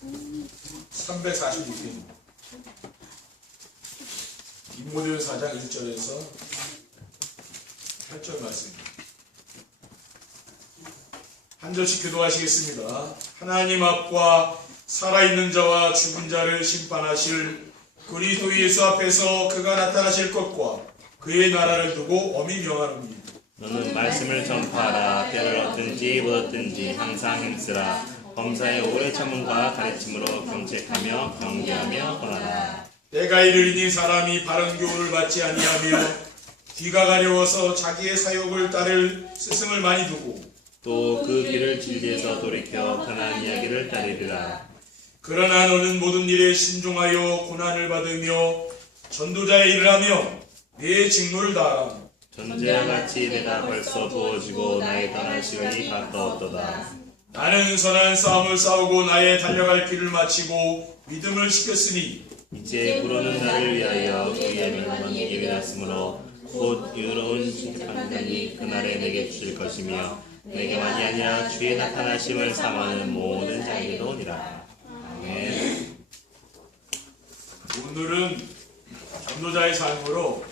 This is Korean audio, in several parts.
346편 디모데후서 4장 1절에서 8절 말씀입니다. 한 절씩 교도하시겠습니다. 하나님 앞과 살아있는 자와 죽은 자를 심판하실 그리스도 예수 앞에서 그가 나타나실 것과 그의 나라를 두고 엄히 명하노니 너는 말씀을 전파하라. 때를 얻든지 못 얻든지 항상 힘쓰라. 범사에 오래 참음과 가르침으로 경책하며 경계하며 권하라. 때가 이르리니 사람이 바른 교훈을 받지 아니하며 귀가 가려워서 자기의 사욕을 따를 스승을 많이 두고 또 그 길을 진리에서 돌이켜 편한 이야기를 따르리라. 그러나 너는 모든 일에 신중하여 고난을 받으며 전도자의 일을 하며 내 직무를 다하라. 전제와 같이 내가 벌써 부어지고 나의 떠날 시간이 가까웠도다. 나는 선한 싸움을 싸우고 나의 달려갈 길을 마치고 믿음을 지켰으니 이제 부르는 나를 위하여 그의 명령이 예비났으므로 곧 의로운 심판관이 그날에 내게 주실 것이며 내게만이 아니라 주의 나타나심을 사모하는 모든 자에게도 오니라. 아멘. 오늘은 전도자의 삶으로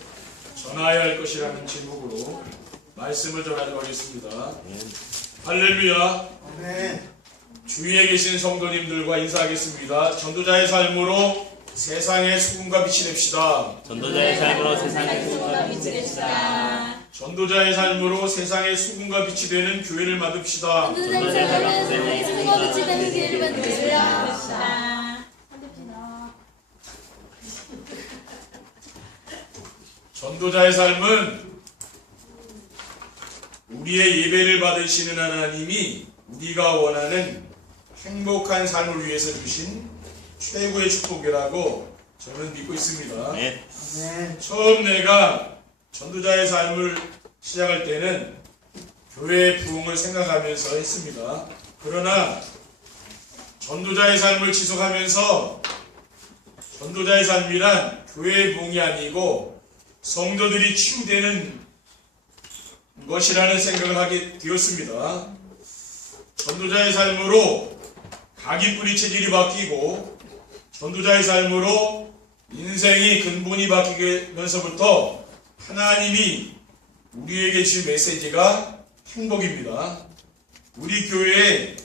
전하여야 할 것이라는 제목으로 말씀을 전하도록 하겠습니다. 할렐루야. 아멘. 주위에 계신 성도님들과 인사하겠습니다. 전도자의 삶으로 세상의 소금과 빛이 됩시다. 전도자의 삶으로 세상의 소금과 빛이 됩시다. 전도자의 삶으로 세상의 소금과 빛이 되는 교회를 만듭시다. 전도자의 삶으로 세상의 소금과 빛이 되는 교회를 만듭시다. 전도자의 삶은 우리의 예배를 받으시는 하나님이 우리가 원하는 행복한 삶을 위해서 주신 최고의 축복이라고 저는 믿고 있습니다. 네. 아멘. 처음 내가 전도자의 삶을 시작할 때는 교회의 부흥을 생각하면서 했습니다. 그러나 전도자의 삶을 지속하면서 전도자의 삶이란 교회의 부흥이 아니고 성도들이 치유되는 것이라는 생각을 하게 되었습니다. 전도자의 삶으로 각이 뿌리 체질이 바뀌고 전도자의 삶으로 인생이 근본이 바뀌면서부터 하나님이 우리에게 주신 메시지가 행복입니다. 우리 교회의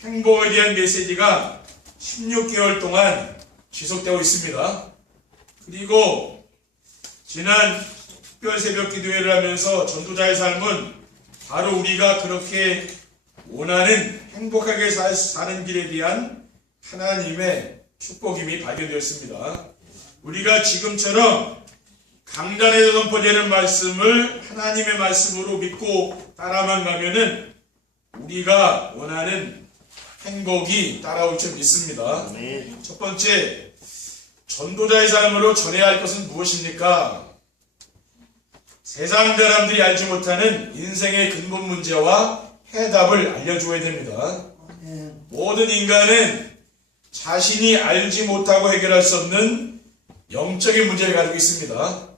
행복에 대한 메시지가 16개월 동안 지속되고 있습니다. 그리고 지난 특별 새벽 기도회를 하면서 전도자의 삶은 바로 우리가 그렇게 원하는 행복하게 사는 길에 대한 하나님의 축복임이 발견되었습니다. 우리가 지금처럼 강단에서 선포되는 말씀을 하나님의 말씀으로 믿고 따라만 가면은 우리가 원하는 행복이 따라올 줄 믿습니다. 아멘. 첫 번째, 전도자의 삶으로 전해야 할 것은 무엇입니까? 세상 사람들이 알지 못하는 인생의 근본 문제와 해답을 알려줘야 됩니다. 아멘. 모든 인간은 자신이 알지 못하고 해결할 수 없는 영적인 문제를 가지고 있습니다.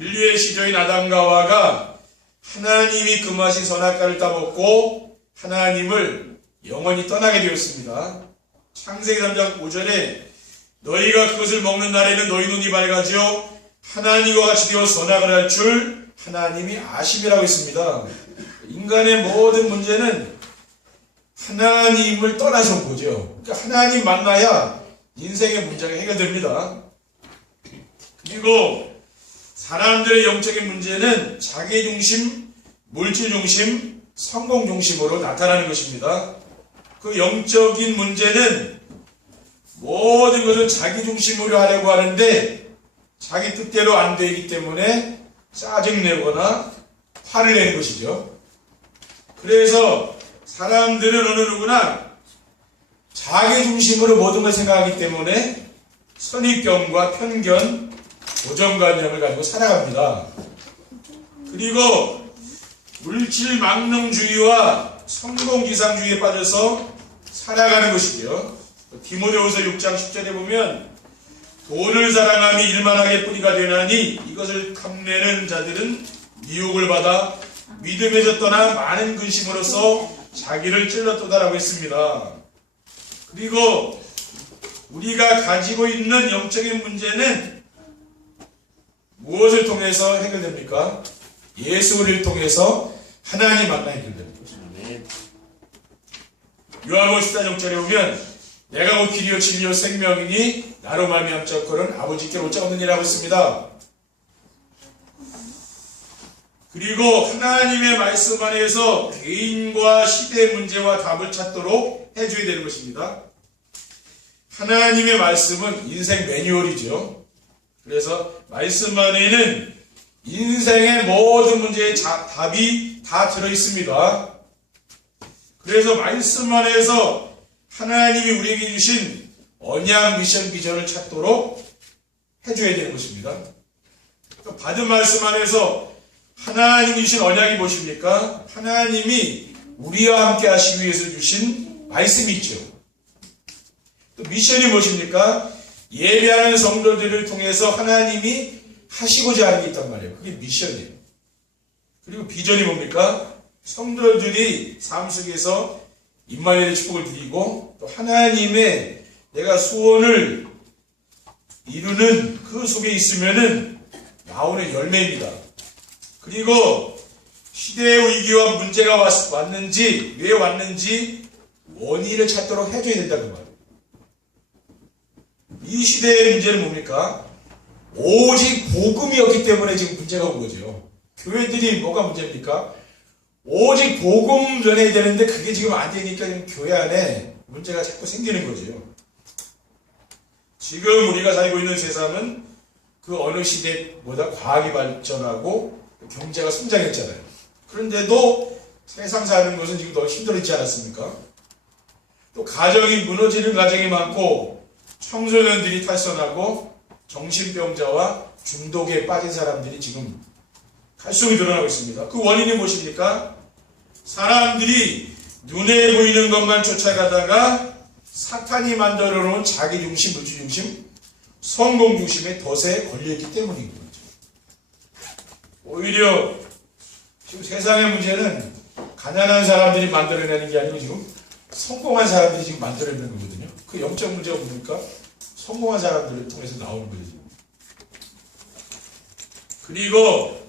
인류의 시조인 아담과 하와가 하나님이 금하신 선악과를 따먹고 하나님을 영원히 떠나게 되었습니다. 창세기 3장 5절에 너희가 그것을 먹는 날에는 너희 눈이 밝아져 하나님과 같이 되어 선악을 할 줄 하나님이 아심이라고 했습니다. 인간의 모든 문제는 하나님을 떠나서 온 거죠. 그러니까 하나님 만나야 인생의 문제가 해결됩니다. 그리고 사람들의 영적인 문제는 자기중심, 물질중심, 성공중심으로 나타나는 것입니다. 그 영적인 문제는 모든 것을 자기중심으로 하려고 하는데 자기 뜻대로 안 되기 때문에 짜증내거나 화를 내는 것이죠. 그래서 사람들은 어느 누구나 자기중심으로 모든 걸 생각하기 때문에 선입견과 편견, 고정관념을 가지고 살아갑니다. 그리고 물질 망령주의와 성공지상주의에 빠져서 살아가는 것이고요. 디모데후서 6장 10절에 보면 돈을 사랑함이 일만하게 뿌리가 되나니 이것을 탐내는 자들은 미혹을 받아 믿음에서 떠나 많은 근심으로써 자기를 찔렀도다라고 했습니다. 그리고 우리가 가지고 있는 영적인 문제는 무엇을 통해서 해결됩니까? 예수를 통해서 하나님 만나 해결됩니다. 아멘. 요한복음 14장 6절에 보면 내가 곧 길이요 진리요 생명이니 나로 말미암 자거는 아버지께 올 자 없느니라고 했습니다. 그리고 하나님의 말씀 안에서 개인과 시대의 문제와 답을 찾도록 해줘야 되는 것입니다. 하나님의 말씀은 인생 매뉴얼이죠. 그래서 말씀 안에는 인생의 모든 문제의 답이 다 들어있습니다. 그래서 말씀 안에서 하나님이 우리에게 주신 언약 미션 비전을 찾도록 해줘야 되는 것입니다. 받은 말씀 안에서 하나님이 주신 언약이 무엇입니까? 하나님이 우리와 함께 하시기 위해서 주신 말씀이 있죠. 또 미션이 무엇입니까? 예배하는 성도들을 통해서 하나님이 하시고자 하는 게 있단 말이에요. 그게 미션이에요. 그리고 비전이 뭡니까? 성도들이 삶 속에서 임마누엘의 축복을 드리고 또 하나님의 내가 소원을 이루는 그 속에 있으면은 나오는 열매입니다. 그리고 시대의 위기와 문제가 왔는지 왜 왔는지 원인을 찾도록 해줘야 된다는 말이에요. 이 시대의 문제는 뭡니까? 오직 복음이었기 때문에 지금 문제가 온 거죠. 교회들이 뭐가 문제입니까? 오직 복음 전해야 되는데 그게 지금 안 되니까 지금 교회 안에 문제가 자꾸 생기는 거죠. 지금 우리가 살고 있는 세상은 그 어느 시대보다 과학이 발전하고 경제가 성장했잖아요. 그런데도 세상 사는 것은 지금 더 힘들었지 않았습니까? 또 가정이 무너지는 가정이 많고 청소년들이 탈선하고 정신병자와 중독에 빠진 사람들이 지금 갈수록 늘어나고 있습니다. 그 원인이 무엇입니까? 사람들이 눈에 보이는 것만 쫓아가다가 사탄이 만들어 놓은 자기 중심, 물질 중심, 성공 중심의 덫에 걸려있기 때문인 거죠. 오히려 지금 세상의 문제는 가난한 사람들이 만들어내는 게 아니고 지금 성공한 사람들이 지금 만들어내는 거거든요. 그 영적 문제가 뭡니까? 성공한 사람들을 통해서 나오는 거죠. 그리고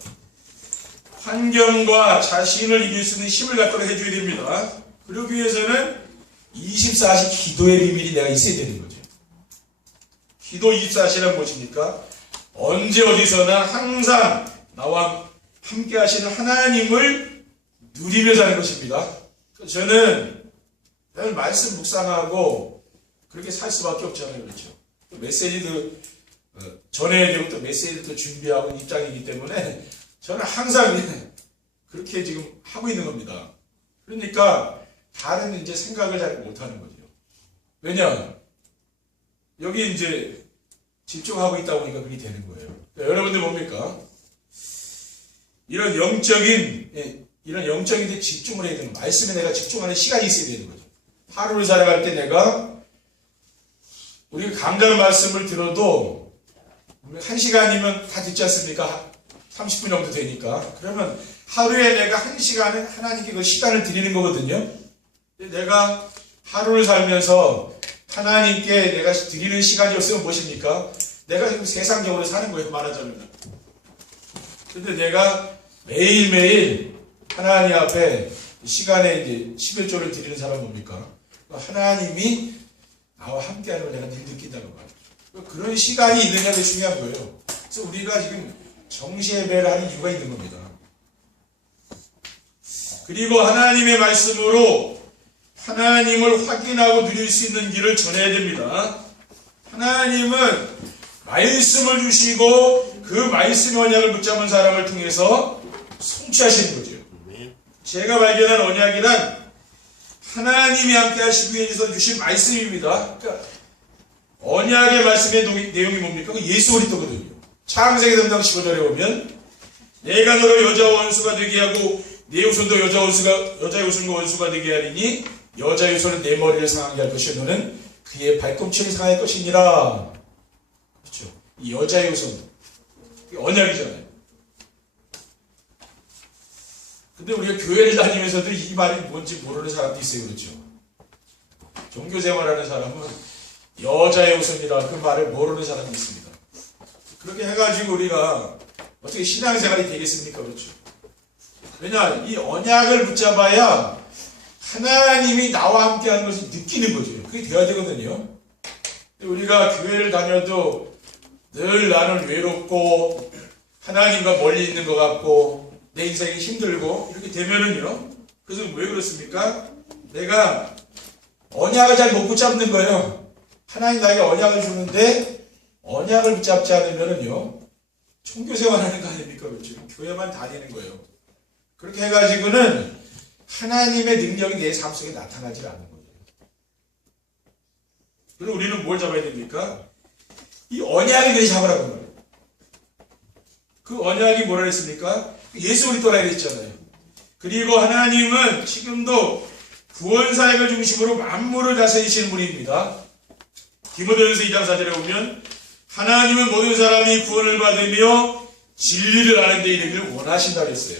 환경과 자신을 이길 수 있는 힘을 갖도록 해줘야 됩니다. 그러기 위해서는 24시 기도의 비밀이 내가 있어야 되는 거죠. 기도 24시란 무엇입니까? 언제 어디서나 항상 나와 함께 하시는 하나님을 누리며 사는 것입니다. 저는 매일 말씀 묵상하고 그렇게 살 수밖에 없잖아요. 그렇죠? 또 메시지도 전해야 되고 또 메시지도 준비하고 입장이기 때문에 저는 항상 그렇게 지금 하고 있는 겁니다. 그러니까 다른 이제 생각을 잘 못하는 거죠. 왜냐? 여기 이제 집중하고 있다 보니까 그게 되는 거예요. 그러니까 여러분들 뭡니까? 이런 영적인 데 집중을 해야 되는 거예요. 말씀에 내가 집중하는 시간이 있어야 되는 거죠. 하루를 살아갈 때 내가 우리가 강단 말씀을 들어도 1시간이면 다 듣지 않습니까? 30분 정도 되니까. 그러면 하루에 내가 1시간은 하나님께 그 시간을 드리는 거거든요. 내가 하루를 살면서 하나님께 내가 드리는 시간이 없으면 무엇입니까? 내가 지금 세상적으로 사는 거예요, 말하자면. 근데 내가 매일매일 하나님 앞에 시간에 이제 11조를 드리는 사람은 뭡니까? 하나님이 나와 함께하는 걸 내가 늘 느낀다는 말이에요. 그런 시간이 있느냐가 중요한 거예요. 그래서 우리가 지금 정시예배를 하는 이유가 있는 겁니다. 그리고 하나님의 말씀으로 하나님을 확인하고 누릴 수 있는 길을 전해야 됩니다. 하나님은 말씀을 주시고 그 말씀의 언약을 붙잡은 사람을 통해서 성취하시는 거죠. 제가 발견한 언약이란 하나님이 함께 하시기 위해서 주신 말씀입니다. 그러니까 언약의 말씀의 내용이 뭡니까? 예수 그리스도거든요. 창세기 3장 15절에 보면 내가 너를 여자와 원수가 되게 하고 내 후손도 여자의 후손과 원수가 되게 하리니 여자의 후손은 내 머리를 상하게 할 것이요 너는 그의 발꿈치를 상할 것이니라. 그렇죠. 이 여자의 후손 언약이잖아요. 근데 우리가 교회를 다니면서도 이 말이 뭔지 모르는 사람도 있어요. 그렇죠. 종교 생활하는 사람은 여자의 우선이라 그 말을 모르는 사람이 있습니다. 그렇게 해가지고 우리가 어떻게 신앙생활이 되겠습니까? 그렇죠. 왜냐, 이 언약을 붙잡아야 하나님이 나와 함께 하는 것을 느끼는 거죠. 그게 돼야 되거든요. 우리가 교회를 다녀도 늘 나는 외롭고 하나님과 멀리 있는 것 같고 내 인생이 힘들고 이렇게 되면은요. 그래서 왜 그렇습니까? 내가 언약을 잘 못 붙잡는 거예요. 하나님 나에게 언약을 주는데 언약을 붙잡지 않으면은요. 종교생활하는 거 아닙니까? 그렇죠? 교회만 다니는 거예요. 그렇게 해가지고는 하나님의 능력이 내 삶 속에 나타나지 않는 거예요. 그럼 우리는 뭘 잡아야 됩니까? 이 언약을 그냥 잡으라고 말이에요. 그 언약이 뭐라 했습니까? 예수 그리스도라 그랬잖아요. 그리고 하나님은 지금도 구원사역을 중심으로 만물을 다스리시는 분입니다. 디모데전서 2장 4절에 보면 하나님은 모든 사람이 구원을 받으며 진리를 아는 데 이르기를 원하신다 그랬어요.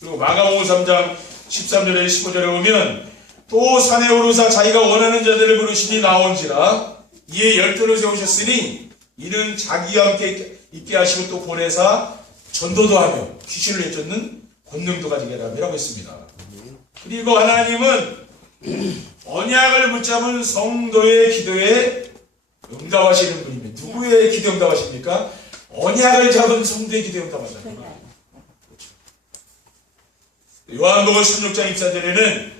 그리고 마가복음 3장 13절에 15절에 보면 또 산에 오르사 자기가 원하는 자들을 부르시니 나온지라 이에 열두를 세우셨으니 이는 자기와 함께 있게 하시고 또 보내사 전도도 하며 귀신을 내쫓는 권능도 가지게 하라고 했습니다. 그리고 하나님은 언약을 붙잡은 성도의 기도에 응답하시는 분입니다. 누구의 기도에 응답하십니까? 언약을 잡은 성도의 기도에 응답하십니다. 요한복음 16장 24절에는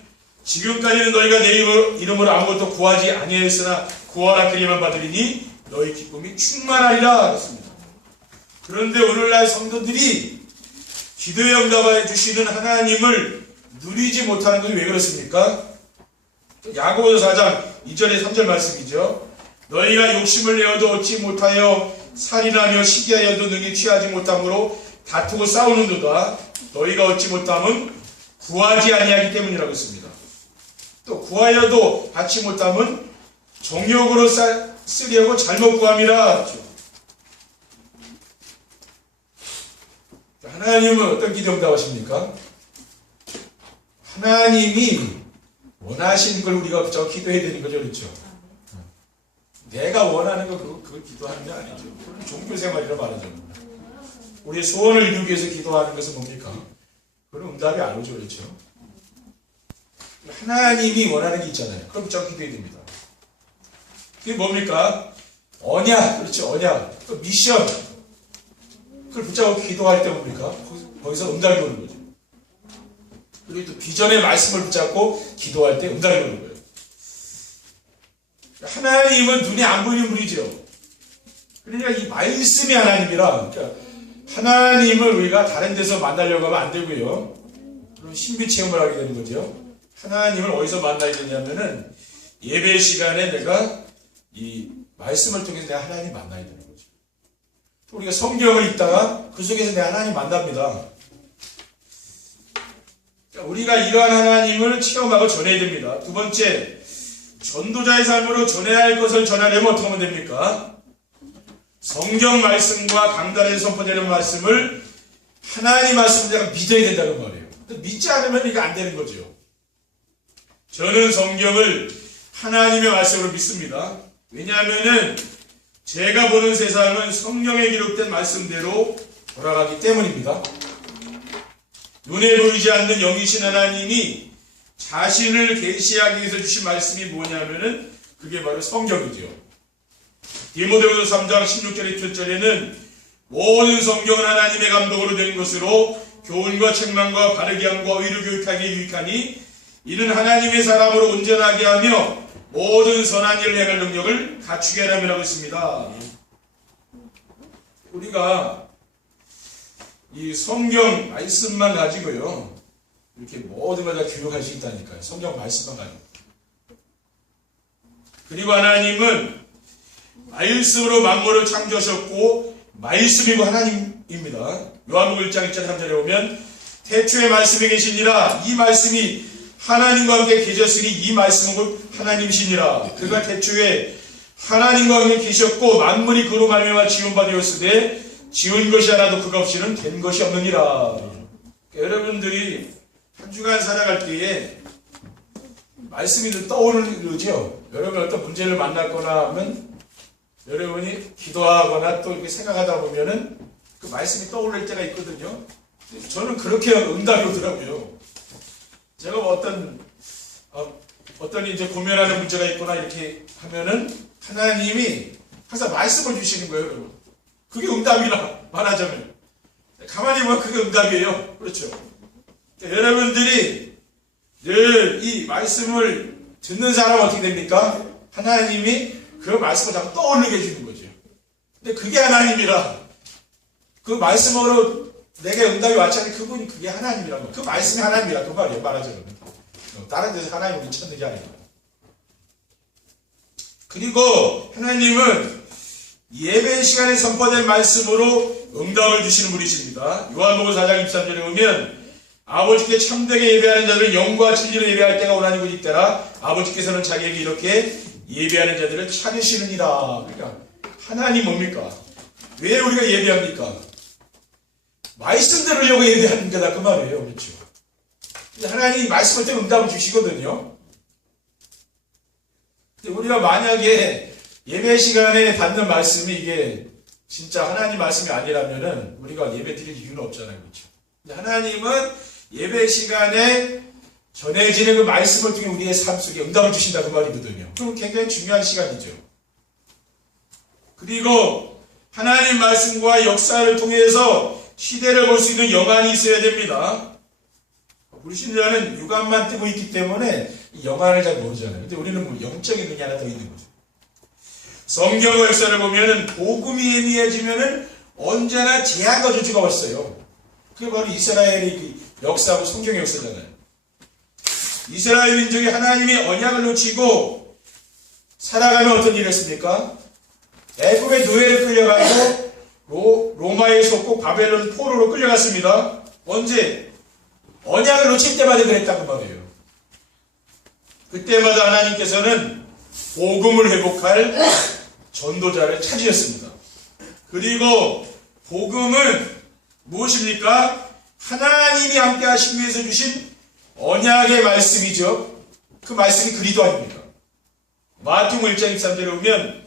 지금까지는 너희가 내 이름으로 아무것도 구하지 아니하였으나 구하라 그리만 받으리니 너희 기쁨이 충만하리라 했습니다. 그런데 오늘날 성도들이 기도에 응답해 주시는 하나님을 누리지 못하는 것이 왜 그렇습니까? 야고보서 4장 2절에 3절 말씀이죠. 너희가 욕심을 내어도 얻지 못하여 살인하며 시기하여도 능히 취하지 못함으로 다투고 싸우는도다. 너희가 얻지 못함은 구하지 아니하기 때문이라고 했습니다. 또 구하여도 받지 못함은 정욕으로 쓰려고 잘못 구함이라. 하나님은 어떤 기도 응답하십니까? 하나님이 원하시는 걸 우리가 저 기도해야 되는 거죠. 그렇죠? 내가 원하는 거 그걸 기도하는 게 아니죠. 그건 종교생활이라 말하죠. 우리의 소원을 이루기 위해서 기도하는 것은 뭡니까? 그건 응답이 안 오죠. 그렇죠? 하나님이 원하는 게 있잖아요. 그럼 저 기도해야 됩니다. 그게 뭡니까? 언약. 그렇죠. 언약. 또 미션. 그걸 붙잡고 기도할 때 뭡니까? 거기서 응답이 오는 거죠. 그리고 또 비전의 말씀을 붙잡고 기도할 때 응답이 오는 거예요. 하나님은 눈에 안 보이는 분이죠. 그러니까 이 말씀이 하나님이라, 그러니까 하나님을 우리가 다른 데서 만나려고 하면 안 되고요. 그럼 신비 체험을 하게 되는 거죠. 하나님을 어디서 만나야 되냐면은 예배 시간에 내가 이 말씀을 통해서 내가 하나님 만나야 되는 거죠. 또 우리가 성경을 읽다가 그 속에서 내가 하나님 만납니다. 그러니까 우리가 이러한 하나님을 체험하고 전해야 됩니다. 두 번째, 전도자의 삶으로 전해야 할 것을 전하려면 어떻게 하면 됩니까? 성경 말씀과 강단에서 선포되는 말씀을 하나님 말씀을 내가 믿어야 된다는 말이에요. 믿지 않으면 이게 안 되는 거죠. 저는 성경을 하나님의 말씀으로 믿습니다. 왜냐하면은 제가 보는 세상은 성경에 기록된 말씀대로 돌아가기 때문입니다. 눈에 보이지 않는 영이신 하나님이 자신을 계시하기 위해서 주신 말씀이 뭐냐면은 그게 바로 성경이죠. 디모데후서 3장 16절에 17절에는 모든 성경은 하나님의 감독으로 된 것으로 교훈과 책망과 바르게 함과 의로 교육하기에 유익하니 이는 하나님의 사람으로 온전하게 하며 모든 선한 일을 행할 능력을 갖추게 하라고 했습니다. 우리가 이 성경 말씀만 가지고요 이렇게 모든 걸 다 교육할 수 있다니까요. 성경 말씀만 가지고. 그리고 하나님은 말씀으로 만물을 창조하셨고 말씀이고 하나님입니다. 요한복음 1장 1절 3절에 보면 태초에 말씀이 계시니라 이 말씀이 하나님과 함께 계셨으니 이 말씀은 하나님이시니라. 그가 태초에 하나님과 함께 계셨고 만물이 그로 말미암아 지은 바 되었으되 지은 것이 하나도 그가 없이는 된 것이 없느니라. 여러분들이 한 주간 살아갈 때에 말씀이 떠오르죠. 여러분 어떤 문제를 만났거나 하면 여러분이 기도하거나 또 이렇게 생각하다 보면은 그 말씀이 떠오를 때가 있거든요. 저는 그렇게 응답이 오더라고요. 제가 뭐 어떤 이제 고민하는 문제가 있거나 이렇게 하면은 하나님이 항상 말씀을 주시는 거예요, 여러분. 그게 응답이라 말하자면. 가만히 보면 그게 응답이에요. 그렇죠. 그러니까 여러분들이 늘 이 말씀을 듣는 사람은 어떻게 됩니까? 하나님이 그 말씀을 자꾸 떠올리게 해주는 거죠. 근데 그게 하나님이라. 그 말씀으로 내게 응답이 왔지 않으면 그분이 그게 하나님이라고. 그 말씀이 하나님이라. 그 말이에요, 말하자면. 다른 데서 하나님을 찾는 게 아니라. 그리고 하나님은 예배 시간에 선포된 말씀으로 응답을 주시는 분이십니다. 요한복음 4장 23절에 보면 아버지께 참되게 예배하는 자들은 영과 진리로 예배할 때가 오나니 곧 이때라. 아버지께서는 자기에게 이렇게 예배하는 자들을 찾으시느니라. 그러니까 하나님 뭡니까? 왜 우리가 예배합니까? 말씀 들으려고 예배하는 거다 그 말이에요. 그렇죠? 하나님이 말씀할 때 응답을 주시거든요. 근데 우리가 만약에 예배 시간에 받는 말씀이 이게 진짜 하나님 말씀이 아니라면은 우리가 예배 드릴 이유는 없잖아요. 그렇죠? 근데 하나님은 예배 시간에 전해지는 그 말씀을 통해 우리의 삶 속에 응답을 주신다 그 말이거든요. 그럼 굉장히 중요한 시간이죠. 그리고 하나님 말씀과 역사를 통해서 시대를 볼 수 있는 영안이 있어야 됩니다. 불신자는 육안만 뜨고 있기 때문에 이 영안을 잘 모르잖아요. 근데 우리는 뭐 영적인 눈이 하나 더 있는 거죠. 성경과 역사를 보면은 복음이 예미해지면은 언제나 재앙과 저주가 왔어요. 그게 바로 이스라엘의 그 역사하고 성경의 역사잖아요. 이스라엘 민족이 하나님의 언약을 놓치고 살아가면 어떤 일을 했습니까? 애굽의 노예를 끌려가고 로마에 속고 바벨론 포로로 끌려갔습니다. 언제? 언약을 놓칠 때마다 그랬다고 말이에요. 그때마다 하나님께서는 복음을 회복할 전도자를 찾으셨습니다. 그리고 복음은 무엇입니까? 하나님이 함께 하시기 위해서 주신 언약의 말씀이죠. 그 말씀이 그리스도입니다. 마태복음 1장 23절에 보면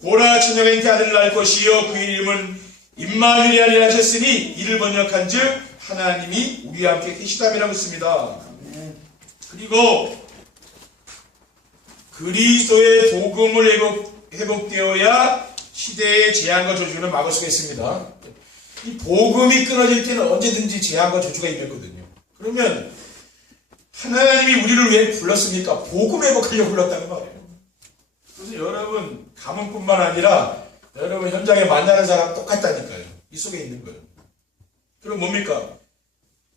보라 처녀가 잉태 아들을 낳을 것이요 그 이름은 임마누엘이 아니라 하셨으니 이를 번역한즉 하나님이 우리와 함께 계시다미라고 했습니다. 그리고 그리스도의 복음을 회복되어야 시대의 재앙과 저주는 막을 수가 있습니다. 이 복음이 끊어질 때는 언제든지 재앙과 저주가 임했거든요. 그러면 하나님이 우리를 왜 불렀습니까? 복음 회복하려고 불렀다는 말이에요. 그래서 여러분 가문뿐만 아니라 여러분 현장에 만나는 사람 똑같다니까요. 이 속에 있는 거예요. 그럼 뭡니까?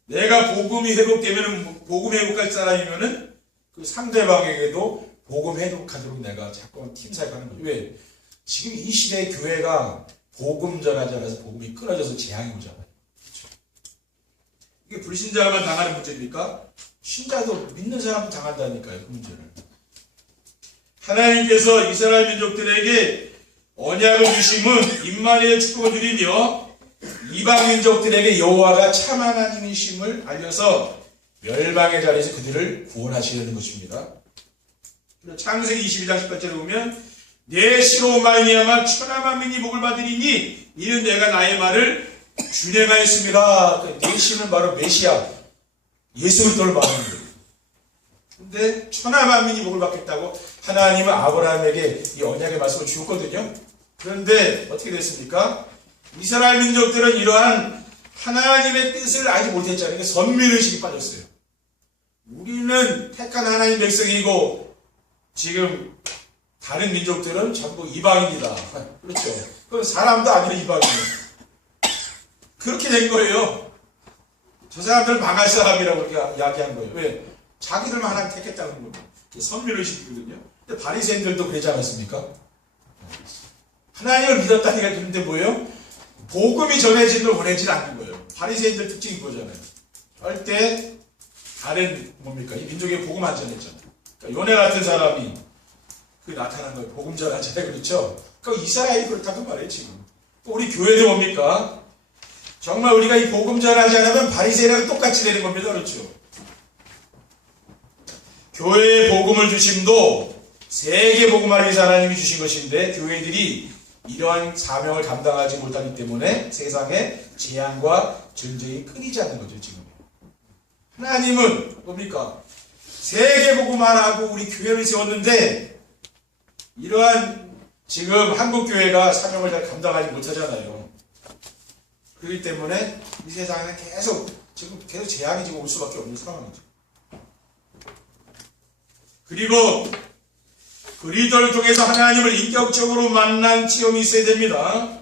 내가 복음이 회복되면 복음 회복할 사람이면은 그 상대방에게도 복음 회복하도록 내가 자꾸 팀 사역하는 거예요. 왜? 지금 이 시대의 교회가 복음 전하지 않아서 복음이 끊어져서 재앙이 오잖아요. 그렇죠? 이게 불신자만 당하는 문제입니까? 신자도 믿는 사람도 당한다니까요. 그 문제를. 하나님께서 이스라엘 민족들에게 언약을 주심은 임마누엘의 축복을 드리며 이방 민족들에게 여호와가 참 하나님이심을 알려서 멸망의 자리에서 그들을 구원하시려는 것입니다. 창세기 22장 18절에 보면 내 시로 말미암아 천하 만민이 복을 받으리니 이는 내가 나의 말을 준행하였습니다. 내 시는 바로 메시아 예수 그리스도를 말하는 거예요. 근데 천하 만민이 복을 받겠다고 하나님은 아브라함에게 이 언약의 말씀을 주었거든요. 그런데 어떻게 됐습니까? 이스라엘 민족들은 이러한 하나님의 뜻을 알지 못했잖아요. 선민의식이 빠졌어요. 우리는 택한 하나님 백성이고 지금 다른 민족들은 전부 이방인이다. 그렇죠. 그건 사람도 아니라 이방인이에요. 그렇게 된 거예요. 저 사람들은 망할 사람이라고 이렇게 이야기한 거예요. 왜? 자기들만 하나님 택했다는 거예요. 선민의식이거든요. 근데 바리새인들도 그러지 않았습니까? 하나님을 믿었다니까. 그런데 뭐예요? 복음이 전해지는 걸 원하지 않는 거예요. 바리새인들 특징이 그거잖아요. 절대 다른 뭡니까? 이 민족에 복음 안 전했잖아요. 그러니까 요네 같은 사람이 그 나타난 거예요. 복음 전하잖아요. 그렇죠? 그러니까 이스라엘이 그렇다고 말해요. 지금 우리 교회도 뭡니까? 정말 우리가 이 복음 전하지 않으면 바리새인이랑 똑같이 되는 겁니다. 그렇죠? 교회에 복음을 주심도 세계 복음하기 위해서 하나님이 주신 것인데 교회들이 이러한 사명을 감당하지 못하기 때문에 세상에 재앙과 전쟁이 끊이지 않는 거죠. 지금 하나님은 뭡니까? 세계 복음하라고 우리 교회를 세웠는데 이러한 지금 한국 교회가 사명을 잘 감당하지 못하잖아요. 그렇기 때문에 이 세상에 지금 계속 재앙이 지금 올 수밖에 없는 상황이죠. 그리고 그리스도를 통해서 하나님을 인격적으로 만난 체험이 있어야 됩니다.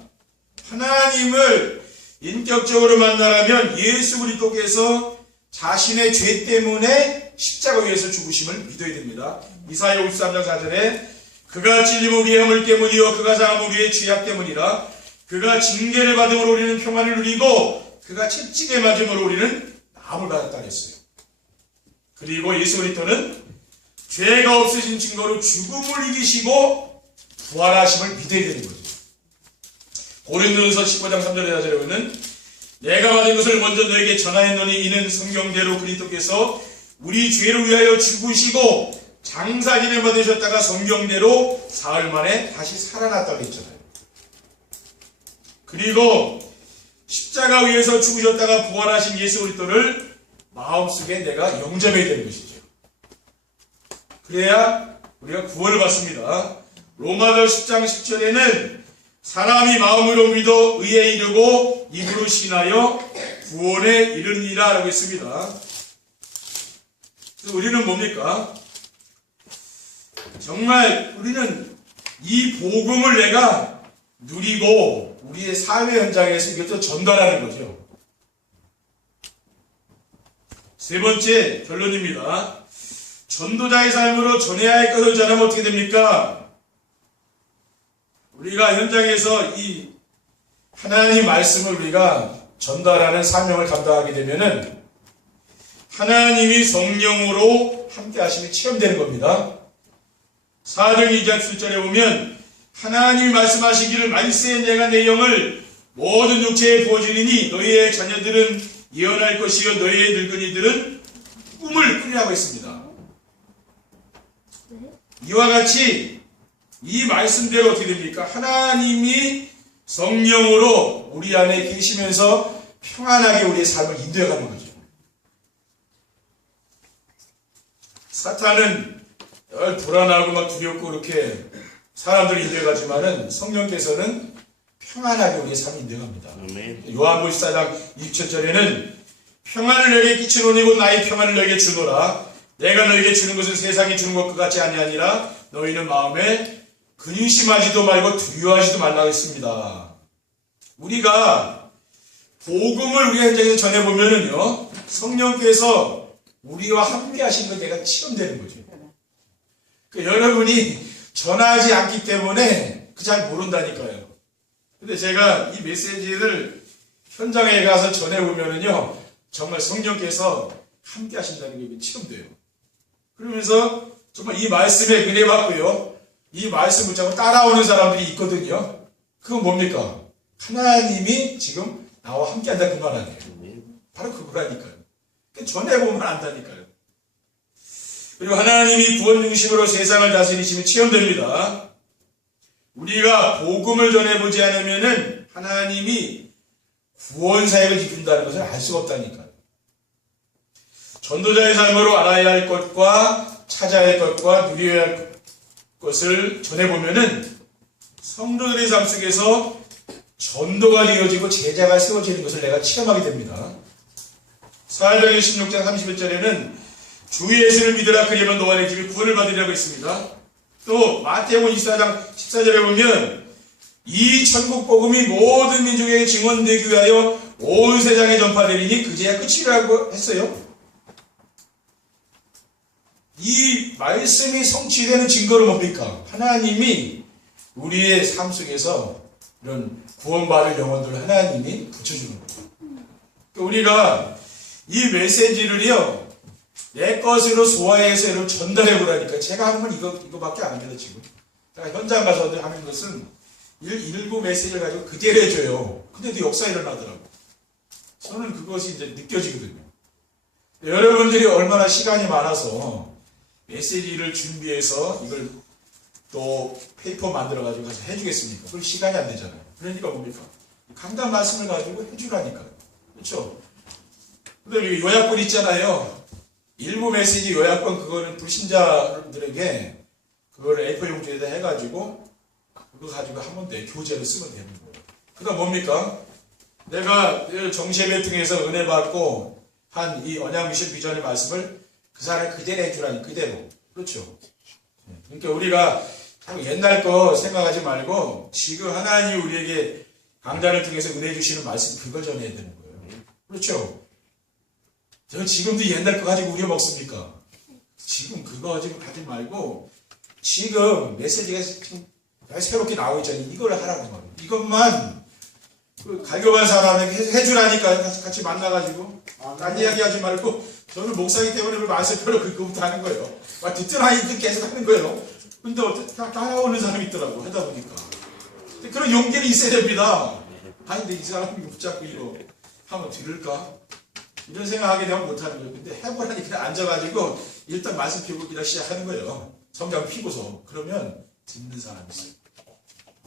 하나님을 인격적으로 만나려면 예수 그리스도께서 자신의 죄 때문에 십자가 위에서 죽으심을 믿어야 됩니다. 이사야 53장 4절에 그가 찔림은 우리의 허물 때문이요 그가 상함은 우리의 죄악 때문이라 그가 징계를 받음으로 우리는 평안을 누리고 그가 채찍에 맞음으로 우리는 나음을 받았다 했어요. 그리고 예수 그리스도는 죄가 없으신 증거로 죽음을 이기시고 부활하심을 믿어야 되는 거죠. 고린도전서 15장 3절에 4절에 보면 내가 받은 것을 먼저 너에게 전하였노니 이는 성경대로 그리스도께서 우리 죄를 위하여 죽으시고 장사진을 받으셨다가 성경대로 사흘 만에 다시 살아났다고 했잖아요. 그리고 십자가 위에서 죽으셨다가 부활하신 예수 그리스도를 마음속에 내가 영접해야 되는 것이죠. 그래야 우리가 구원을 받습니다. 로마서 10장 10절에는 사람이 마음으로 믿어 의에 이르고 입으로 신하여 구원에 이르니라 라고 했습니다. 그래서 우리는 뭡니까? 정말 우리는 이 복음을 내가 누리고 우리의 사회 현장에서 이것도 전달하는 거죠. 세 번째 결론입니다. 전도자의 삶으로 전해야 할 것을 전하면 어떻게 됩니까? 우리가 현장에서 이 하나님 말씀을 우리가 전달하는 사명을 감당하게 되면은 하나님이 성령으로 함께 하심이 체험되는 겁니다. 4절 2장 7절에 보면 하나님이 말씀하시기를 말세에 내가 내 영을 모든 육체에 부어주리니 너희의 자녀들은 예언할 것이요 너희의 늙은이들은 꿈을 꾸리라고 했습니다. 이와 같이 이 말씀대로 어떻게 됩니까? 하나님이 성령으로 우리 안에 계시면서 평안하게 우리의 삶을 인도해가는 거죠. 사탄은 늘 불안하고 막 두렵고 그렇게 사람들을 인도해가지만은 성령께서는 평안하게 우리의 삶을 인도해갑니다. 요한복음 14장 27절에는 평안을 너에게 끼치노니 곧 나의 평안을 너에게 주노라. 내가 너에게 주는 것은 세상이 주는 것과 같이 아니하니라. 너희는 마음에 근심하지도 말고 두려워하지도 말라고 했습니다. 우리가 복음을 우리 현장에서 전해보면은요, 성령께서 우리와 함께 하시는 걸 내가 체험되는 거죠. 여러분이 전하지 않기 때문에 잘 모른다니까요. 근데 제가 이 메시지를 현장에 가서 전해보면은요, 정말 성령께서 함께 하신다는 게 체험돼요. 그러면서 정말 이 말씀에 은혜 받고요, 이 말씀 붙잡고 따라오는 사람들이 있거든요. 그건 뭡니까? 하나님이 지금 나와 함께 한다 그 말 아니에요. 바로 그거라니까요. 전해보면 안다니까요. 그리고 하나님이 구원 중심으로 세상을 다스리시면 체험됩니다. 우리가 복음을 전해보지 않으면은 하나님이 구원 사역을 이룬다는 것을 알 수가 없다니까요. 전도자의 삶으로 알아야 할 것과 찾아야 할 것과 누려야 할 것을 전해보면은 성도들의 삶 속에서 전도가 되어지고 제자가 세워지는 것을 내가 체험하게 됩니다. 사도행전 16장 31절에는 주 예수를 믿으라 그리하면 너와 내 집이 구원을 받으리라고 했습니다. 또 마태복음 24장 14절에 보면 이 천국 복음이 모든 민족에게 증언되기 위하여 온 세상에 전파되리니 그제야 끝이라고 했어요. 이 말씀이 성취되는 증거는 뭡니까? 하나님이 우리의 삶 속에서 이런 구원받을 영혼들을 하나님이 붙여주는 거예요. 우리가 이 메시지를요, 내 것으로 소화해서 이렇게 전달해 보라니까. 제가 하는 건 이거밖에 안 합니다, 지금. 제가 현장 가서 하는 것은 일부 메시지를 가지고 그대로 해줘요. 근데도 역사 일어나더라고요. 저는 그것이 이제 느껴지거든요. 여러분들이 얼마나 시간이 많아서 메시지를 준비해서 이걸 또 페이퍼 만들어가지고 가서 해주겠습니까? 그럴 시간이 안 되잖아요. 그러니까 뭡니까? 강단 말씀을 가지고 해주라니까요. 그렇죠? 근데 요약본 있잖아요. 일부 메시지 요약본 그거는 불신자들에게 그걸 A4 용지에다 해가지고 그거 가지고 하면 돼. 교재로 쓰면 되는 거예요. 그러니까 뭡니까? 내가 정시예배 통해서 은혜 받고 한 이 언약 미션 비전의 말씀을 그 사람이 그대로 해주라니 그대로. 그렇죠? 그러니까 우리가 옛날 거 생각하지 말고 지금 하나님이 우리에게 강단을 통해서 은혜 주시는 말씀 그걸 전해야 되는 거예요. 그렇죠? 저 지금도 옛날 거 가지고 우려 먹습니까? 지금 그거 가지고 가지 말고 지금 메시지가 지금 새롭게 나오고 있잖아요. 이걸 하라는 거예요. 이것만 그 갈급한 사람에게 해주라니까 같이 만나가지고 딴 이야기 하지 말고 저는 목사이기 때문에 말씀표로 그거부터 하는 거예요. 듣더니 계속 하는 거예요. 근데 어떻게 따라오는 사람이 있더라고 하다 보니까. 근데 그런 용기는 있어야 됩니다. 아니 근데 이 사람이 붙잡고 이거 하면 들을까? 이런 생각하게 되면 못하는 거예요. 근데 해보라니 그냥 앉아가지고 일단 말씀 피우고 그냥 시작하는 거예요. 성경 피고서. 그러면 듣는 사람이 있어요.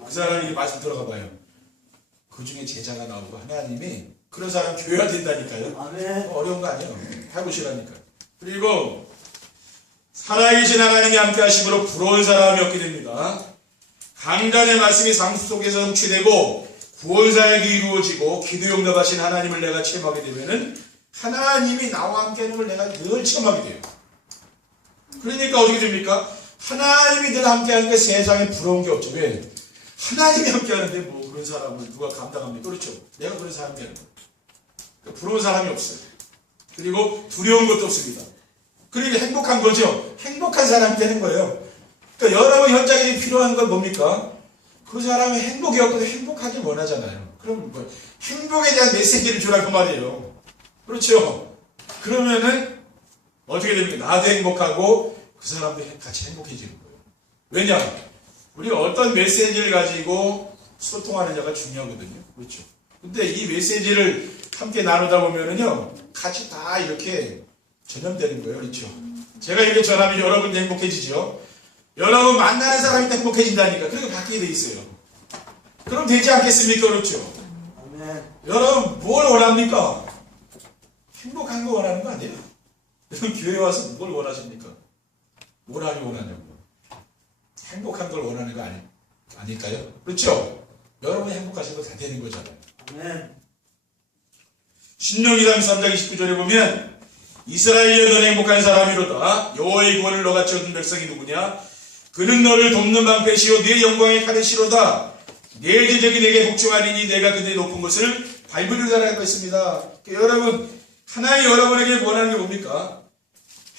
그 사람이 말씀 들어가 봐요. 그 중에 제자가 나오고 하나님이 그런 사람 교회가 된다니까요. 어려운 거 아니에요. 해보시라니까요. 그리고 살아계신 하나님이 함께 하심으로 부러운 사람이 없게 됩니다. 강단의 말씀이 상수 속에서 성취되고 구원사역이 이루어지고 기도 용납하신 하나님을 내가 체험하게 되면은 하나님이 나와 함께 하는 걸 내가 늘 체험하게 돼요. 그러니까 어떻게 됩니까? 하나님이 늘 함께 하는 게 세상에 부러운 게 없죠. 왜? 하나님이 함께 하는데 뭐 그런 사람을 누가 감당합니까? 그렇죠. 내가 그런 사람이 하는 거예요. 그러니까 부러운 사람이 없어요. 그리고 두려운 것도 없습니다. 그리고 행복한 거죠. 행복한 사람이 되는 거예요. 그러니까 여러분 현장에 필요한 건 뭡니까? 그 사람이 행복이 없거든 행복하길 원하잖아요. 그럼 뭐 행복에 대한 메시지를 주라고 말이에요. 그렇죠? 그러면은 어떻게 됩니까? 나도 행복하고 그 사람도 같이 행복해지는 거예요. 왜냐? 우리가 어떤 메시지를 가지고 소통하느냐가 중요하거든요. 그렇죠? 근데 이 메시지를 함께 나누다 보면은요, 같이 다 이렇게 전염되는 거예요. 그렇죠? 제가 이렇게 전하면 여러분도 행복해지죠? 여러분 만나는 사람이 행복해진다니까. 그렇게 바뀌게 돼 있어요. 그럼 되지 않겠습니까? 그렇죠? 아멘. 여러분 뭘 원합니까? 행복한 거 원하는 거 아니에요? 여러분 교회 와서 뭘 원하십니까? 뭘 하기 원하냐고. 행복한 걸 원하는 거 아닐까요? 그렇죠? 여러분이 행복하신 거 다 되는 거잖아요. 아멘. 신명기 33장 29절에 보면 이스라엘이여 너는 행복한 사람이로다. 여호와의 구원을 너같이 얻은 백성이 누구냐? 그는 너를 돕는 방패시요 네 영광의 칼이시로다. 내 제적이 내게 복종하리니 내가 그들의 높은 것을 밟으리라고 했습니다. 여러분 하나님 여러분에게 원하는 게 뭡니까?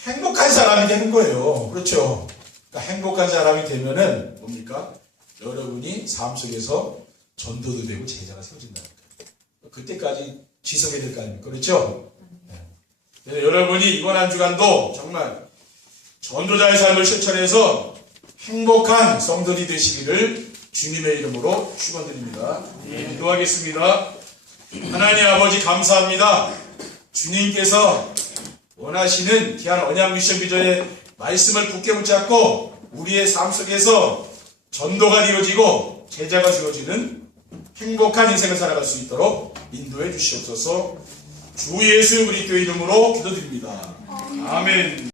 행복한 사람이 되는 거예요. 그렇죠? 그러니까 행복한 사람이 되면은 뭡니까? 여러분이 삶 속에서 전도도 되고 제자가 세워진다는 거예요. 그때까지 지속해야 될 거 아닙니까? 그렇죠? 네. 그래서 여러분이 이번 한 주간도 정말 전도자의 삶을 실천해서 행복한 성도들이 되시기를 주님의 이름으로 축원드립니다. 기도하겠습니다. 하나님 아버지 감사합니다. 주님께서 원하시는 귀한 언약 미션 비전의 말씀을 굳게 붙잡고 우리의 삶 속에서 전도가 이루어지고 제자가 주어지는 행복한 인생을 살아갈 수 있도록 인도해 주시옵소서. 주 예수 그리스도의 이름으로 기도드립니다. 아멘.